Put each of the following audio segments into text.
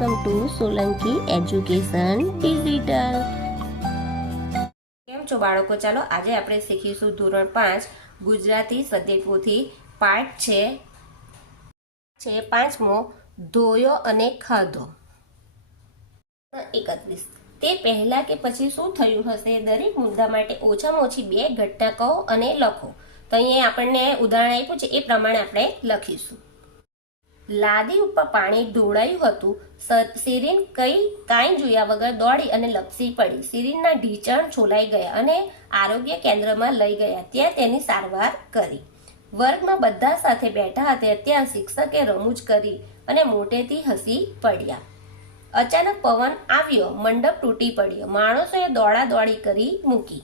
Welcome to Solanki education digital. કેમ છો બાળકો? ચાલો આજે આપણે શીખીશું ધોરણ 5 ગુજરાતી સદ્યપોથી પાઠ છે 5મો, ધોયો અને ખાધો. 31. તે પહેલા કે પછી શું થયું હશે? દરેક મુદ્દા માટે ઓછામાં ઓછી 2 ઘટના કહો અને લખો. તો અહીંયા આપણને ઉદાહરણ આપ્યું છે એ પ્રમાણે આપણે લખીશું. લાદી ઉપર પાણી ઢોળાયું હતું. સિરીન કાંઈ જોયા વગર દોડી અને લપસી પડી. સિરીનના ઢીંચણ છોલાઈ ગયા અને આરોગ્ય કેન્દ્રમાં લઈ ગયા. ત્યાં તેની સારવાર કરી. વર્ગમાં બધા સાથે બેઠા હતા ત્યાં શિક્ષકે રમૂજ કરી અને મોટેથી હસી પડ્યા. અચાનક પવન આવ્યો, મંડપ તૂટી પડ્યો. માણસોએ દોડાદોડી કરી મૂકી.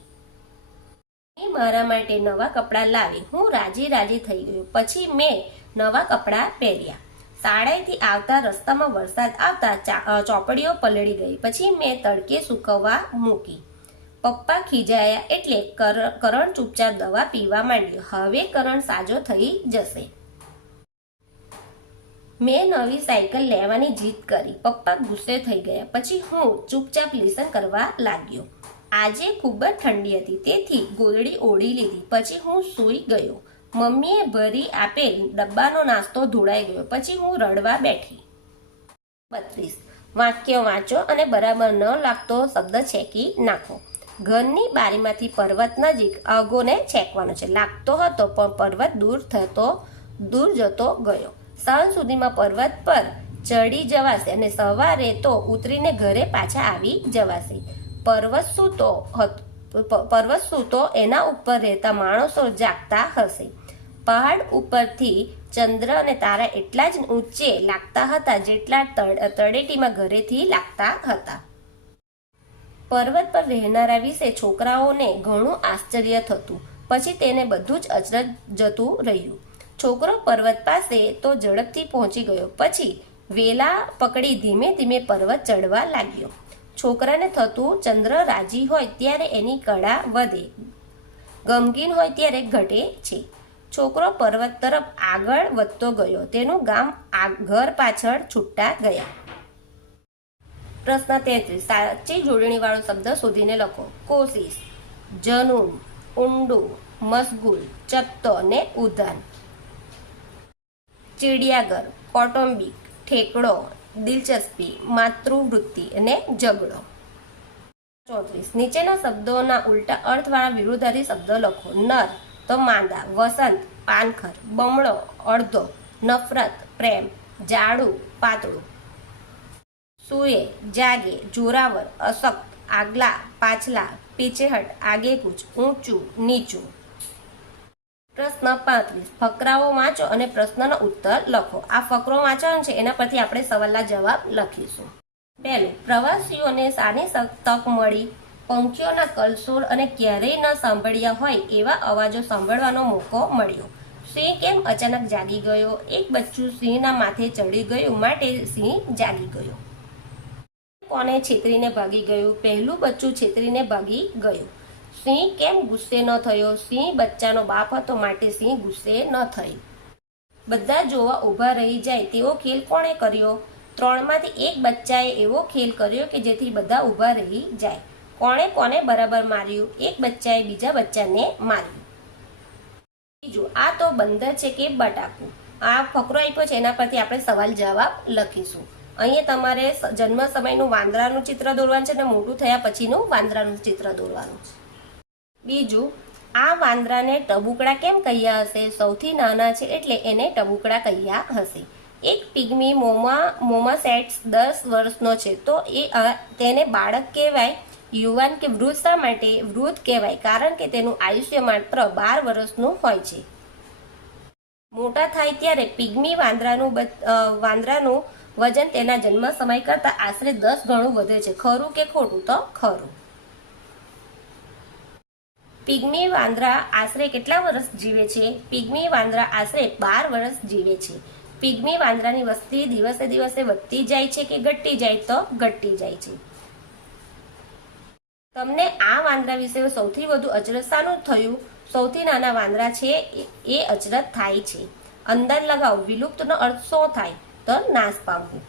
મારા માટે નવા કપડાં લાવી. હું રાજી થઈ ગયો. પછી મેં નવા કપડાં પહેર્યા. શાળાએથી આવતા રસ્તામાં વરસાદ આવતા ચોપડીઓ પલળી ગઈ. પછી મેં તડકે સૂકવવા મૂકી. પપ્પા ખીજાયા એટલે કરણ ચૂપચાપ દવા પીવા માંડ્યો. હવે કરણ સાજો થઈ જશે. મેં નવી સાયકલ લેવાની જીદ કરી. પપ્પા ગુસ્સે થઈ ગયા. પછી હું ચૂપચાપ લેસન કરવા લાગ્યો. આજે ખૂબ જ ઠંડી હતી તેથી ગોદડી ઓઢી લીધી. પછી હું સૂઈ ગયો. મમ્મીએ ભરી આપેલ ડબ્બાનો નાસ્તો ધોળાઈ ગયો. પછી હું રડવા બેઠી. 32. વાક્ય વાંચો અને બરાબર ન લાગતો શબ્દ છેકી નાખો. ઘરની બારીમાંથી પર્વત નજીક અગોને છેકવાનો છે. લાગતો હતો પણ પર્વત દૂર જતો ગયો. સાંજ સુધીમાં પર્વત પર ચડી જવાશે અને સવારે તો ઉતરીને ઘરે પાછા આવી જવાશે. પર્વત સૂતો એના ઉપર રહેતા માણસો જાગતા હશે. પહાડ ઉપરથી ચંદ્ર અને તારા એટલા જ ઊંચે લાગતા હતા જેટલા તળેટીમાં ઘરેથી લાગતા હતા. પર્વત પર રહેનારા વિશે છોકરાઓને ઘણું આશ્ચર્ય થતું. પછી તેને બધું જ અચરજ જતું રહ્યું. છોકરો પર્વત પાસે તો ઝડપથી પહોંચી ગયો. પછી વેલા પકડી ધીમે ધીમે પર્વત ચડવા લાગ્યો. છોકરાને થતું ચંદ્ર રાજી હોય ત્યારે એની કળા વધે, ગમગીન હોય ત્યારે ઘટે છે. છોકરો પર્વત તરફ આગળ વધતો ગયો. તેનું ગામ ઘર પાછળ છૂટા ગયા. પ્રશ્ન 33. સાચી જોડણી વાળો શબ્દ શોધીને લખો. કોશિશ, જનૂન, ઊંડું, મશગુલ, ચત્તો ને ઉધાન. ચિડિયાઘર, કૌટુંબિક, ઠેકડો, દિલચસ્પી, માતૃવૃત્તિ અને ઝઘડો. 34. નીચેના શબ્દોના ઉલટા અર્થવાળા વિરુદ્ધાર્થી શબ્દો લખો. નર તો માંદા, વસંત પાનખર, બમણો અડધો, નફરત પ્રેમ, જાડું પાતળું. સૂએ જાગે, જોરાવર અશક્ત, આગલા પાછલા, પીછેહટ આગેકૂચ, ઊંચું નીચું. પ્રશ્ન 35. ફકરાઓ વાંચો અને પ્રશ્નનો ઉત્તર લખો. આ ફકરો વાંચવાનો છે એના પરથી આપણે સવાલના જવાબ લખીશું. પહેલું, પ્રવાસીઓને શાની તક મળી? પંખીઓના કલસોર અને ક્યારેય ન સાંભળ્યા હોય એવા અવાજો સાંભળવાનો મોકો મળ્યો. સિંહ કેમ અચાનક જાગી ગયો? એક બચ્ચું સિંહના માથે ચડી ગયું માટે સિંહ જાગી ગયો. કોને છેતરીને ભાગી ગયું? પહેલું બચ્ચું છેતરીને ભાગી ગયું. સિંહ કેમ ગુસ્સે ન થયો? સિંહ બચ્ચાનો બાપ હતો માટે સિંહ ગુસ્સે ન થઈ. બધા જોવા ઊભા રહી જાય તેવો ખેલ કોણે કર્યો? 3માંથી એક બચ્ચાએ એવો ખેલ કર્યો કે જેથી બધા ઊભા રહી જાય. કોણે બરાબર માર્યું? એક બચ્ચાએ બીજા બચ્ચાને માર્યું. બીજું, આ તો બંદર છે કે બટાકું? આ ફકરો આપ્યો છે એના પરથી આપણે સવાલ જવાબ લખીશું. અહીંયા તમારે જન્મ સમયનું વાંદરાનું ચિત્ર દોરવાનું છે અને મોટું થયા પછીનું વાંદરાનું ચિત્ર દોરવાનું છે. બીજું, આ વાંદરાને ટબુકડા કેમ કહ્યા હશે? સૌથી નાના છે એટલે એને ટબુકડા કહ્યા હશે. એક પિગ્મી મોમાં સેટ્સ 10 વર્ષનો છે તો તેને બાળક કહેવાય? યુવાન કે વૃદ્ધ? શા માટે વૃદ્ધ કહેવાય? કારણ કે તેનું આયુષ્ય માત્ર 12 વર્ષનું હોય છે. મોટા થાય ત્યારે પિગ્મી વાંદરાનું વજન તેના જન્મ સમય કરતા આશરે 10 ગણું વધે છે. ખરું કે ખોટું? તો ખરું. પિગ્મી વાંદરા આશરે કેટલા વર્ષ જીવે છે? પિગ્મી વાંદરા આશરે 12 વર્ષ જીવે છે. પિગ્મી વાંદરાની વસ્તી દિવસે દિવસે વધતી જાય છે કે ઘટતી જાય? તો ઘટતી જાય છે. તમને આ વાંદરા વિશે સૌથી વધુ અચરજ શાનું થયું? સૌથી નાના વાંદરા છે એ અચરજ થાય છે. અંદાજ લગાવો. વિલુપ્તનો અર્થ શું થાય? તો નાશ પામવું.